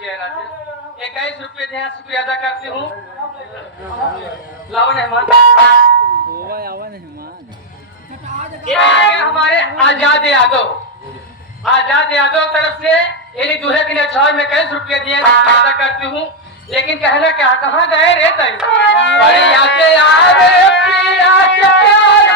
चेहरा से 21 रुपये दे, शुक्रिया अदा करती हूँ। लाओ मेहमान, हमारे आजाद यादव तरफ से यही दूल्हे के लिए छाव में 21 रुपये दिए, अदा करती हूँ। लेकिन कहना क्या, कहाँ गए रे तई? अरे आते यारे पिया के प्यार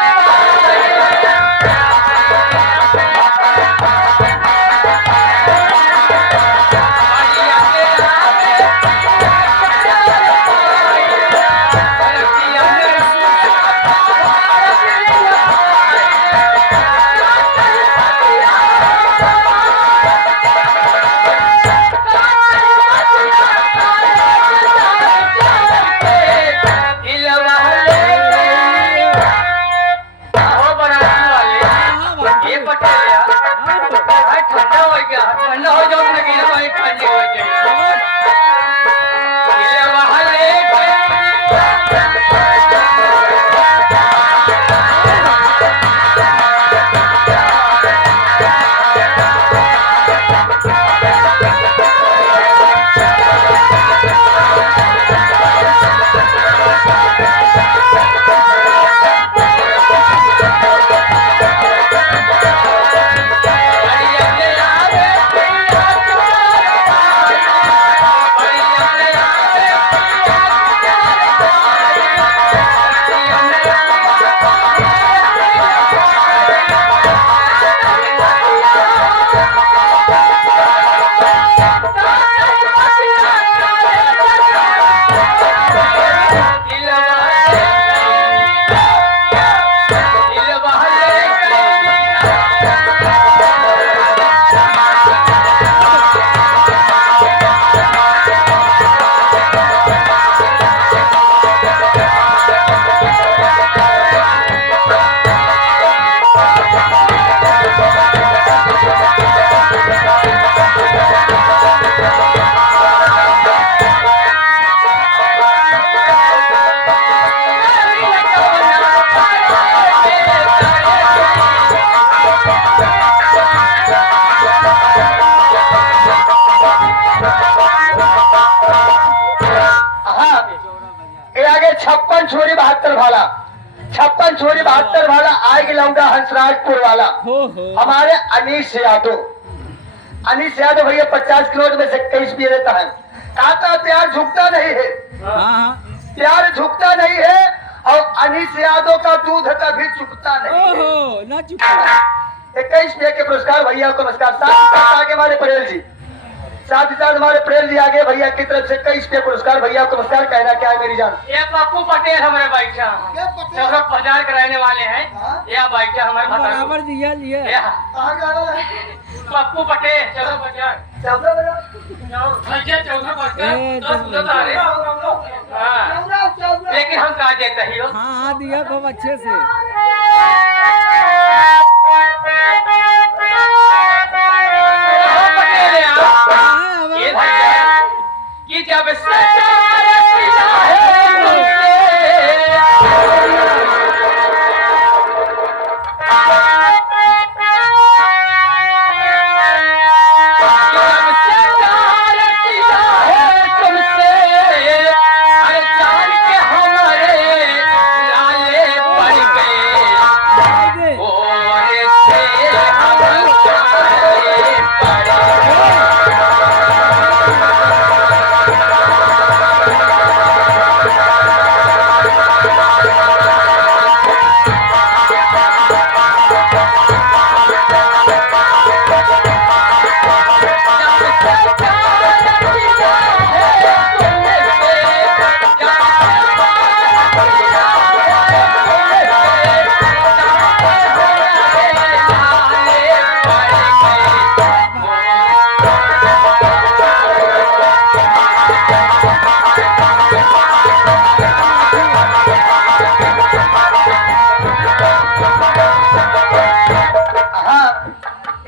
छप्पन छोरी 72 वाला आएगी लौंडा हंसराजपुर वाला हमारे अनीश यादव भैया 50 किलो में से 21 पिए देता है। कहता प्यार झुकता नहीं है, प्यार झुकता नहीं है और अनीश यादव का दूध कभी चुकता नहीं है। 21 पिए के पुरस्कार भैया को नमस्कार। साथ आगे हमारे पटेल जी, साथ ही साथ हमारे प्रेम जी आगे भैया की तरफ से 21 पे पुरस्कार भैया को नमस्कार। कहना क्या है मेरी जान? ये पप्पू पटेल हमारे बैठा बाजार कराने वाले हैं। यह बैठा हमारे बराबर दिया पप्पू पटेल। चलो बाजार लेकिन हम कहा देते ही हो। हाँ दिया खूब अच्छे से।